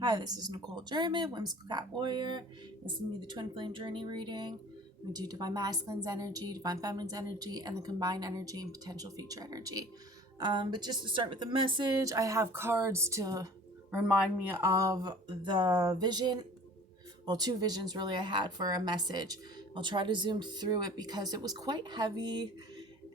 Hi, this is Nicole German, Whimsical Cat Warrior. This is going to be the Twin Flame Journey reading. We do Divine Masculine's energy, Divine Feminine's energy, and the combined energy and potential future energy. But just to start with the message, I have cards to remind me of the vision. Well, two visions really I had for a message. I'll try to zoom through it because it was quite heavy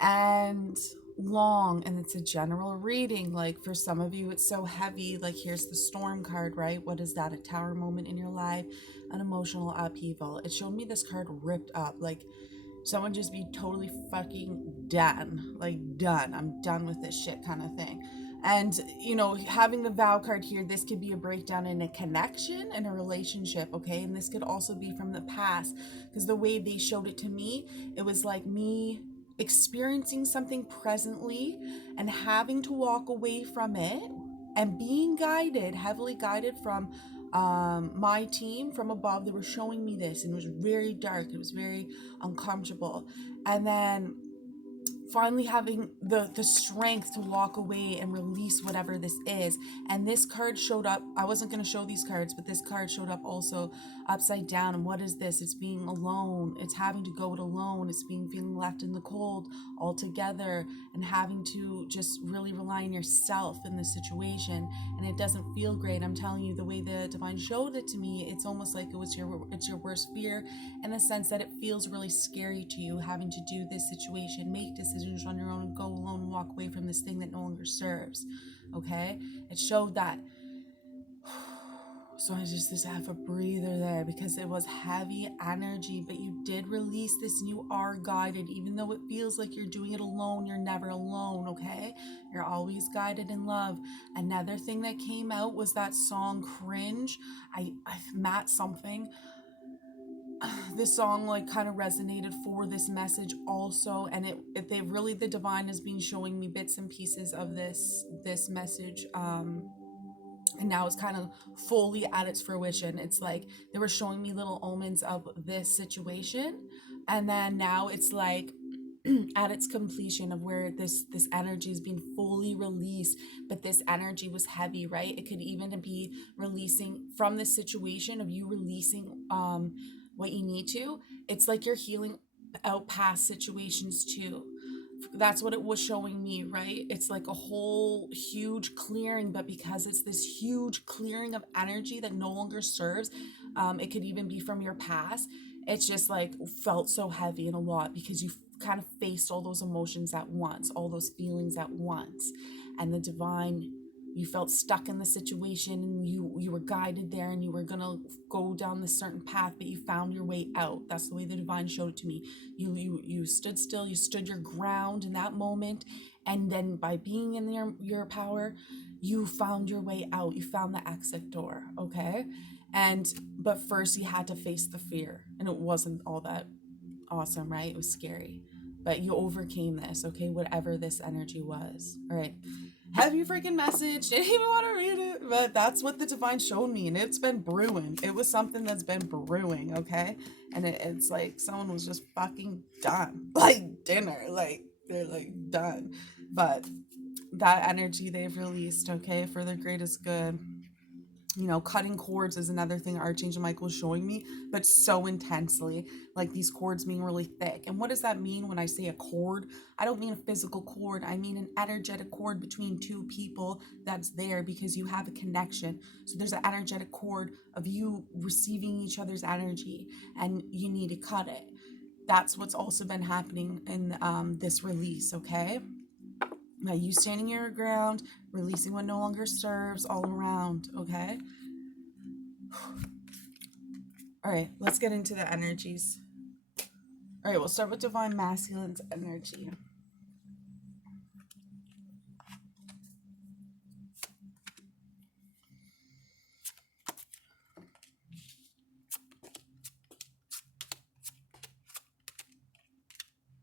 and long, and it's a general reading. Like for some of you it's so heavy, like here's the storm card, right? What is that? A tower moment in your life, an emotional upheaval. It showed me this card ripped up, like someone just be totally fucking done, like done, I'm done with this shit kind of thing. And you know, having the vow card here, this could be a breakdown in a connection and a relationship, okay? And this could also be from the past, because the way they showed it to me, it was like me experiencing something presently and having to walk away from it and being guided, heavily guided from my team from above. They were showing me this, and it was very dark, it was very uncomfortable, and then finally having the strength to walk away and release whatever this is. And this card showed up. I wasn't going to show these cards, but this card showed up also upside down. And what is this? It's being alone. It's having to go it alone. It's feeling left in the cold altogether, and having to just really rely on yourself in this situation. And it doesn't feel great. I'm telling you, the way the divine showed it to me, it's almost like it's your worst fear, in the sense that it feels really scary to you, having to do this situation, make decisions on your own, go alone, walk away from this thing that no longer serves. Okay, it showed that. So I just have a breather there, because it was heavy energy, but you did release this and you are guided. Even though it feels like you're doing it alone, you're never alone, okay? You're always guided in love. Another thing that came out was that song Cringe. I Matt something. This song like kind of resonated for this message also, and they really, the divine has been showing me bits and pieces of this message, and now it's kind of fully at its fruition. It's like they were showing me little omens of this situation, and then now it's like at its completion of where this energy is being fully released. But this energy was heavy, right? It could even be releasing from this situation of you releasing what you need to. It's like you're healing out past situations too. That's what it was showing me, right? It's like a whole huge clearing, but because it's this huge clearing of energy that no longer serves, it could even be from your past. It's just like felt so heavy and a lot, because you kind of faced all those emotions at once, all those feelings at once. And the divine, you felt stuck in the situation, and you were guided there, and you were gonna go down this certain path, but you found your way out. That's the way the divine showed it to me. You stood still, you stood your ground in that moment, and then by being in your power, you found your way out. You found the exit door, okay? And but first you had to face the fear, and it wasn't all that awesome, right? It was scary, but you overcame this, okay? Whatever this energy was. All right, heavy freaking message. Didn't even want to read it, but that's what the divine showed me, and it's been brewing. It was something that's been brewing, okay? And it's like someone was just fucking done, like dinner, like they're like done. But that energy they've released, okay, for their greatest good. You know, cutting cords is another thing Archangel Michael was showing me, but so intensely, like these cords being really thick. And what does that mean when I say a cord? I don't mean a physical cord. I mean an energetic cord between two people that's there because you have a connection. So there's an energetic cord of you receiving each other's energy, and you need to cut it. That's what's also been happening in this release, okay? Now you standing your ground, releasing what no longer serves all around, okay? All right, let's get into the energies. All right, we'll start with Divine Masculine's energy.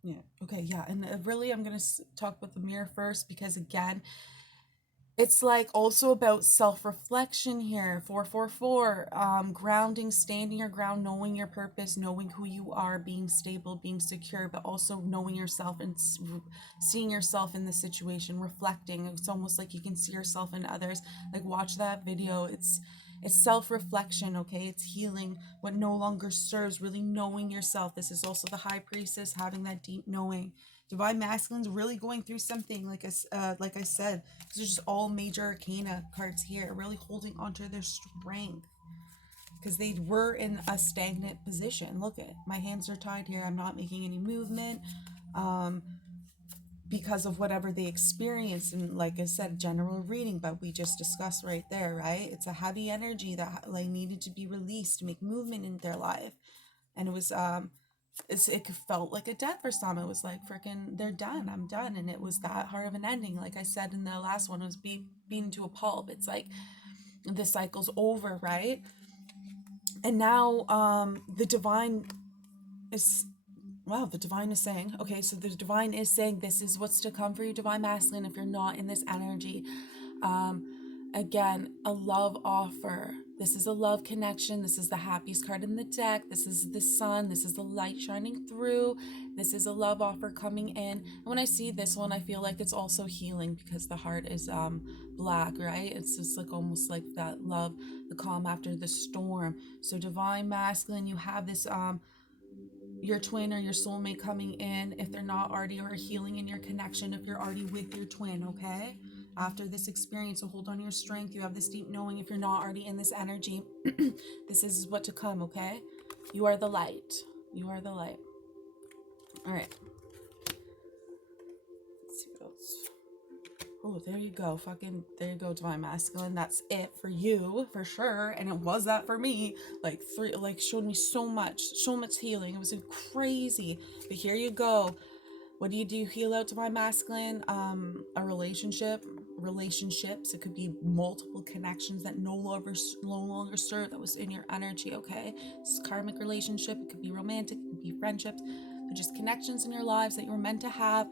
Yeah, okay, yeah, and really I'm going to talk about the mirror first, because again, it's like also about self-reflection here. 444, grounding, standing your ground, knowing your purpose, knowing who you are, being stable, being secure, but also knowing yourself and seeing yourself in the situation, reflecting. It's almost like you can see yourself in others. Like watch that video. It's self-reflection, okay? It's healing what no longer serves, really knowing yourself. This is also the high priestess having that deep knowing. Divine masculine's really going through something, like I said. These are just all major arcana cards here, really holding onto their strength because they were in a stagnant position. Look at my hands are tied here. I'm not making any movement. Because of whatever they experienced, and like I said, general reading, but we just discussed right there, right? It's a heavy energy that like needed to be released to make movement in their life. And it was it felt like a death for some. It was like freaking they're done, I'm done. And it was that hard of an ending. Like I said in the last one, it was beaten to a pulp. It's like the cycle's over, right? And now the divine is, wow, the divine is saying, okay, so the divine is saying this is what's to come for you, divine masculine, if you're not in this energy. Again, a love offer. This is a love connection. This is the happiest card in the deck. This is the sun. This is the light shining through. This is a love offer coming in. And when I see this one, I feel like it's also healing because the heart is black, right? It's just like almost like that love, the calm after the storm. So divine masculine, you have this your twin or your soulmate coming in if they're not already, or healing in your connection if you're already with your twin, okay? After this experience, so hold on to your strength. You have this deep knowing if you're not already in this energy. This is what to come, okay? You are the light. You are the light. All right. Let's see what else. Oh, there you go. Fucking, there you go, divine masculine. That's it for you, for sure. And it was that for me. Like, showed me so much healing. It was crazy. But here you go. What do? Heal out divine masculine? A relationships. It could be multiple connections that no longer serve, that was in your energy, okay? This is karmic relationship. It could be romantic, it could be friendships. They're just connections in your lives that you were meant to have,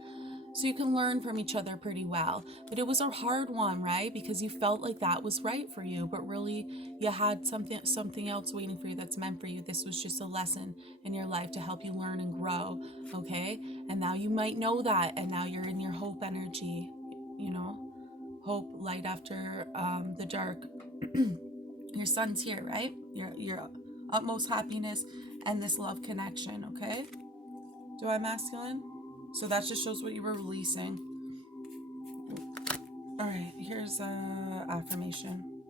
so you can learn from each other pretty well. But it was a hard one, right? Because you felt like that was right for you, but really you had something else waiting for you that's meant for you. This was just a lesson in your life to help you learn and grow, okay? And now you might know that, and now you're in your hope energy, you know? Hope, light after the dark. Your sun's here, right? Your utmost happiness and this love connection, okay? Do I masculine? So that just shows what you were releasing. All right, here's a affirmation.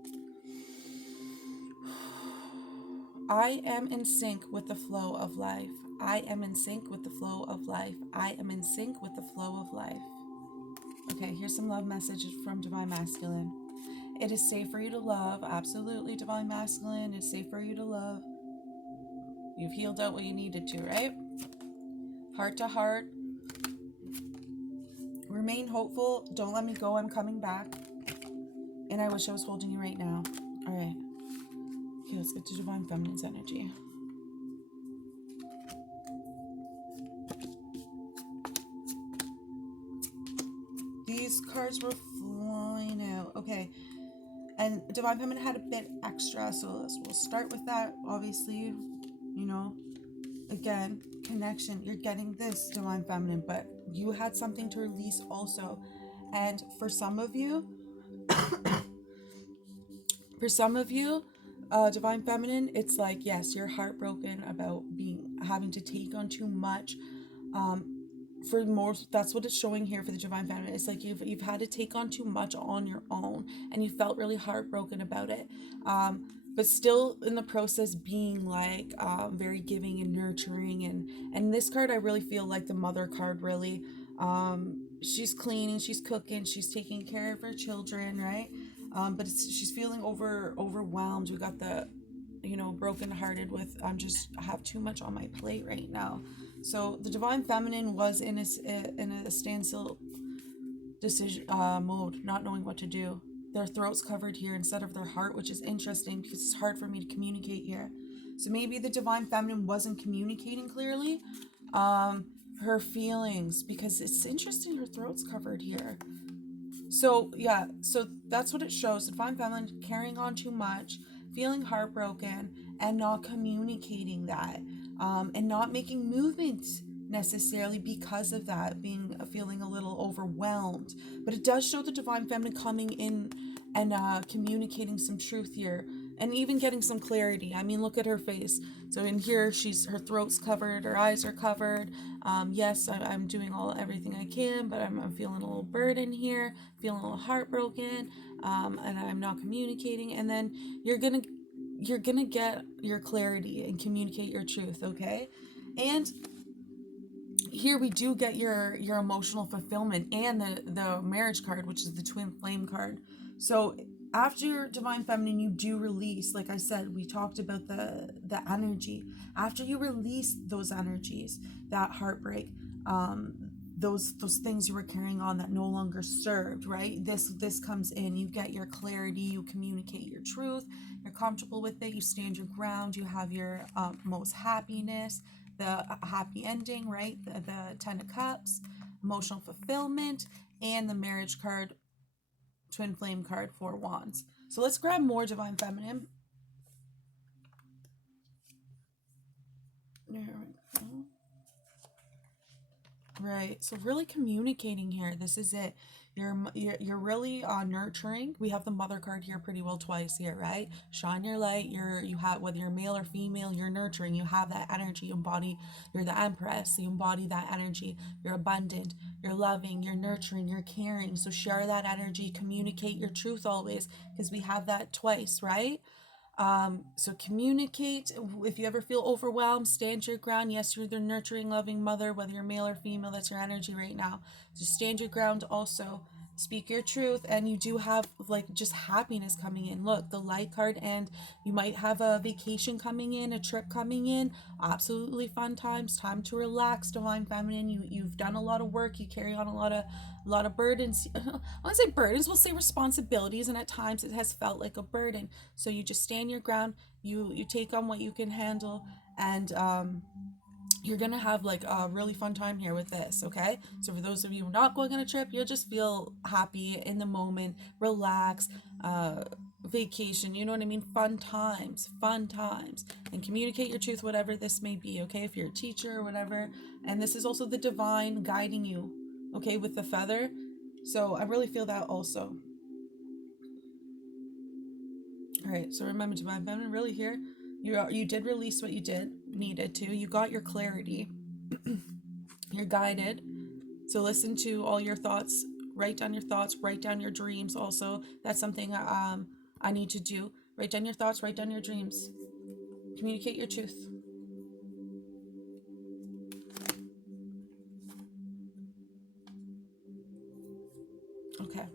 I am in sync with the flow of life. I am in sync with the flow of life. I am in sync with the flow of life. Okay, here's some love messages from divine masculine. It is safe for you to love. Absolutely, divine masculine. It's safe for you to love. You've healed out what you needed to, right? Heart to heart. Remain hopeful. Don't let me go. I'm coming back. And I wish I was holding you right now. All right. Okay, let's get to divine feminine's energy. These cards were flying out. Okay. And divine feminine had a bit extra, so we'll start with that. Obviously, you know, again, connection. You're getting this, divine feminine, but you had something to release also. And for some of you, divine feminine, it's like, yes, you're heartbroken about having to take on too much. For most, that's what it's showing here for the divine feminine. It's like you've had to take on too much on your own, and you felt really heartbroken about it. But still in the process being like very giving and nurturing, and this card I really feel like the mother card, really. She's cleaning, she's cooking, she's taking care of her children, right? But she's feeling overwhelmed. We got the, brokenhearted with I have too much on my plate right now. So the divine feminine was in a standstill decision mode, not knowing what to do. Their throats covered here instead of their heart, which is interesting because it's hard for me to communicate here. So maybe the divine feminine wasn't communicating clearly her feelings, because it's interesting her throat's covered here. So yeah, so that's what it shows. The divine feminine carrying on too much, feeling heartbroken, and not communicating that, and not making movements necessarily because of that, feeling a little overwhelmed. But it does show the divine feminine coming in and communicating some truth here, and even getting some clarity. I mean, look at her face. So in here, her throat's covered, her eyes are covered. Yes, I'm doing everything I can, but I'm feeling a little burden here, feeling a little heartbroken, and I'm not communicating. And then you're gonna get your clarity and communicate your truth, okay? And here we do get your emotional fulfillment and the marriage card, which is the twin flame card. So after your divine feminine, you do release, like I said, we talked about the energy. After you release those energies, that heartbreak, those things you were carrying on that no longer served, right? This comes in, you get your clarity, you communicate your truth, you're comfortable with it, you stand your ground, you have your most happiness, the happy ending, right? The 10 of Cups, emotional fulfillment, and the marriage card, twin flame card, 4 Wands. So let's grab more divine feminine. There we go. Right. So really communicating here. This is it. You're really nurturing. We have the mother card here pretty well twice here, right? Shine your light. You have, whether you're male or female, you're nurturing. You have that energy. You embody. You're the Empress. So you embody that energy. You're abundant. You're loving. You're nurturing. You're caring. So share that energy. Communicate your truth always, because we have that twice, right? So communicate. If you ever feel overwhelmed, stand your ground. Yes, you're the nurturing, loving mother, whether you're male or female, that's your energy right now. Just stand your ground also. Speak your truth, and you do have like just happiness coming in. Look, the light card, and you might have a vacation coming in, a trip coming in. Absolutely fun times, time to relax, divine feminine. You've done a lot of work, you carry on a lot of burdens. I want to say burdens, we'll say responsibilities, and at times it has felt like a burden. So you just stand your ground, you take on what you can handle, and you're gonna have like a really fun time here with this, okay? So for those of you not going on a trip, you'll just feel happy in the moment, relax, vacation, you know what I mean? Fun times, and communicate your truth, whatever this may be, okay? If you're a teacher or whatever, and this is also the divine guiding you, okay, with the feather. So I really feel that also. All right, so remember, divine feminine, really here, you did release what you did needed to. You got your clarity. You're guided. So listen to all your thoughts. Write down your thoughts. Write down your dreams. Also, that's something I need to do. Write down your thoughts. Write down your dreams. Communicate your truth. Okay.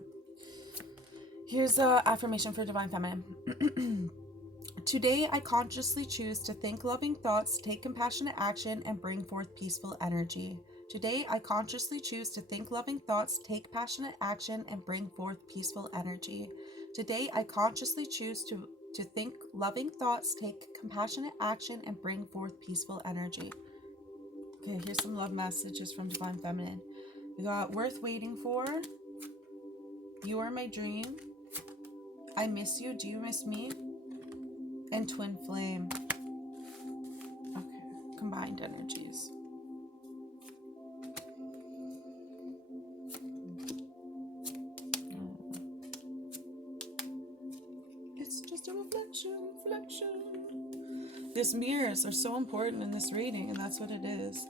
Here's a affirmation for divine feminine. Today, I consciously choose to think loving thoughts, take compassionate action, and bring forth peaceful energy. Today, I consciously choose to think loving thoughts, take passionate action, and bring forth peaceful energy. Today, I consciously choose to think loving thoughts, take compassionate action, and bring forth peaceful energy. Okay, here's some love messages from Divine Feminine. We got worth waiting for. You are my dream. I miss you. Do you miss me? And twin flame. Okay, combined energies. It's just a reflection. These mirrors are so important in this reading, and that's what it is.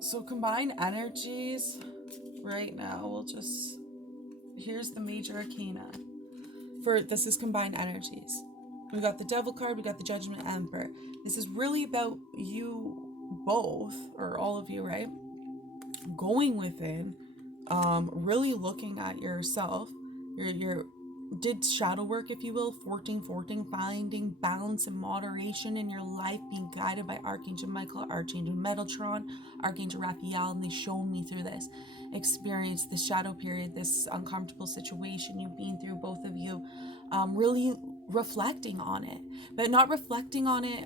So combined energies right now, we'll just, here's the major arcana. For this is combined energies. We got the Devil card, we got the Judgment Emperor. This is really about you both, or all of you, right? Going within, really looking at yourself, your did shadow work, if you will, 14, finding balance and moderation in your life, being guided by Archangel Michael, Archangel Metatron, Archangel Raphael, and they shown me through this experience, this shadow period, this uncomfortable situation you've been through, both of you, really reflecting on it, but not reflecting on it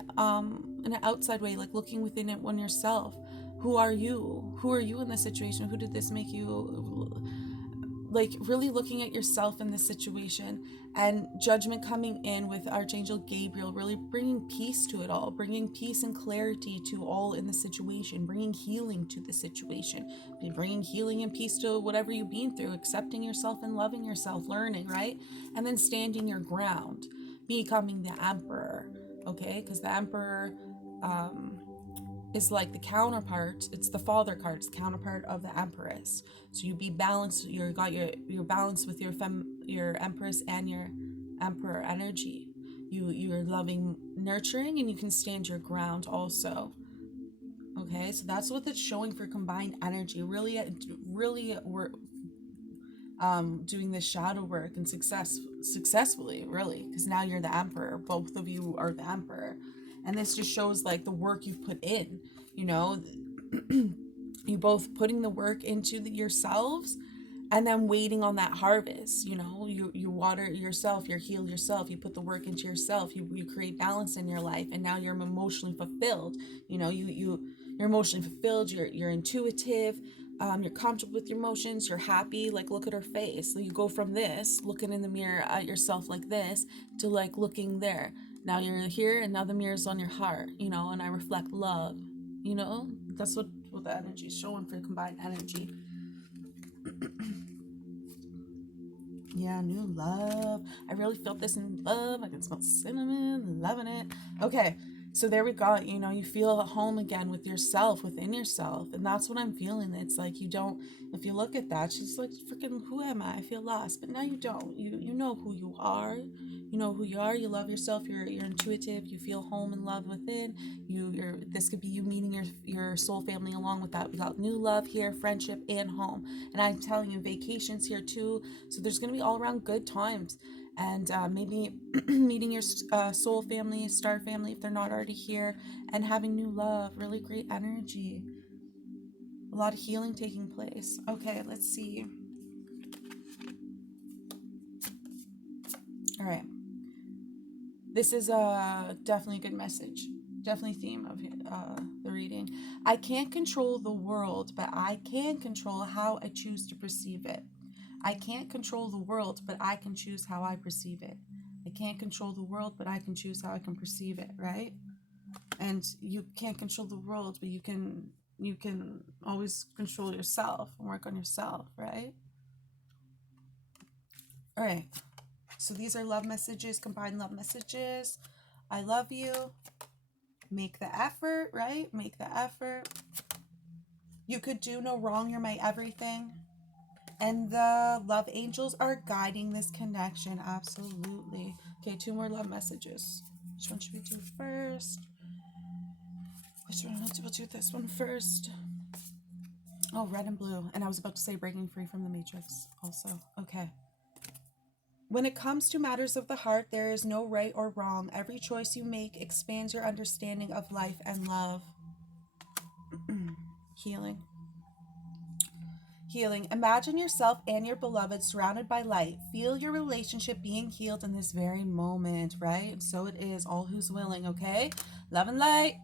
in an outside way, like looking within it on yourself. Who are you? Who are you in this situation? Who did this make you like really looking at yourself in this situation, and judgment coming in with Archangel Gabriel, really bringing peace to it all, bringing peace and clarity to all in the situation, bringing healing to the situation, bringing healing and peace to whatever you've been through, accepting yourself and loving yourself, learning, right? And then standing your ground, becoming the emperor, okay? Because the emperor, is like the counterpart. It's the father card. It's the counterpart of the empress. So you be balanced. You're got your balance with your empress and your emperor energy. You're loving, nurturing, and you can stand your ground also. Okay, so that's what it's showing for combined energy. Really, we're doing this shadow work and successfully, really, because now you're the emperor. Both of you are the emperor, and this just shows like the work you've put in. You know, you both putting the work into yourselves, and then waiting on that harvest. You know, you water yourself, you heal yourself, you put the work into yourself, you create balance in your life, and now you're emotionally fulfilled. You know, you're emotionally fulfilled, you're intuitive, you're comfortable with your emotions, you're happy. Like, look at her face. So you go from this looking in the mirror at yourself like this to like looking there. Now you're here, and now the mirror's on your heart, you know, and I reflect love. You know, that's what the energy is showing for combined energy. Yeah, new love. I really felt this in love. I can smell cinnamon, loving it. Okay, so there we go. You know, you feel at home again with yourself, within yourself. And that's what I'm feeling. It's like you don't, if you look at that, she's like, freaking, who am I? I feel lost. But now you don't. You know who you are. You know who you are. You love yourself. You're intuitive. You feel home and love within. This could be you meeting your soul family along with that. We got new love here, friendship, and home. And I'm telling you, vacations here too. So there's going to be all around good times. And maybe meeting your soul family, star family, if they're not already here, and having new love, really great energy. A lot of healing taking place. Okay, let's see. All right. This is definitely a good message. Definitely theme of the reading. I can't control the world, but I can control how I choose to perceive it. I can't control the world, but I can choose how I perceive it. I can't control the world, but I can choose how I can perceive it, right? And you can't control the world, but you can always control yourself and work on yourself, right? All right. So these are love messages, combined love messages. I love you. Make the effort, right? Make the effort. You could do no wrong. You're my everything. And the love angels are guiding this connection. Absolutely. Okay, 2 more love messages. Which one should we do first? Which one? We'll do this one first. Oh, red and blue. And I was about to say breaking free from the matrix also. Okay. When it comes to matters of the heart, there is no right or wrong. Every choice you make expands your understanding of life and love. Healing. Healing. Imagine yourself and your beloved surrounded by light. Feel your relationship being healed in this very moment, right? So it is. All who's willing, okay? Love and light.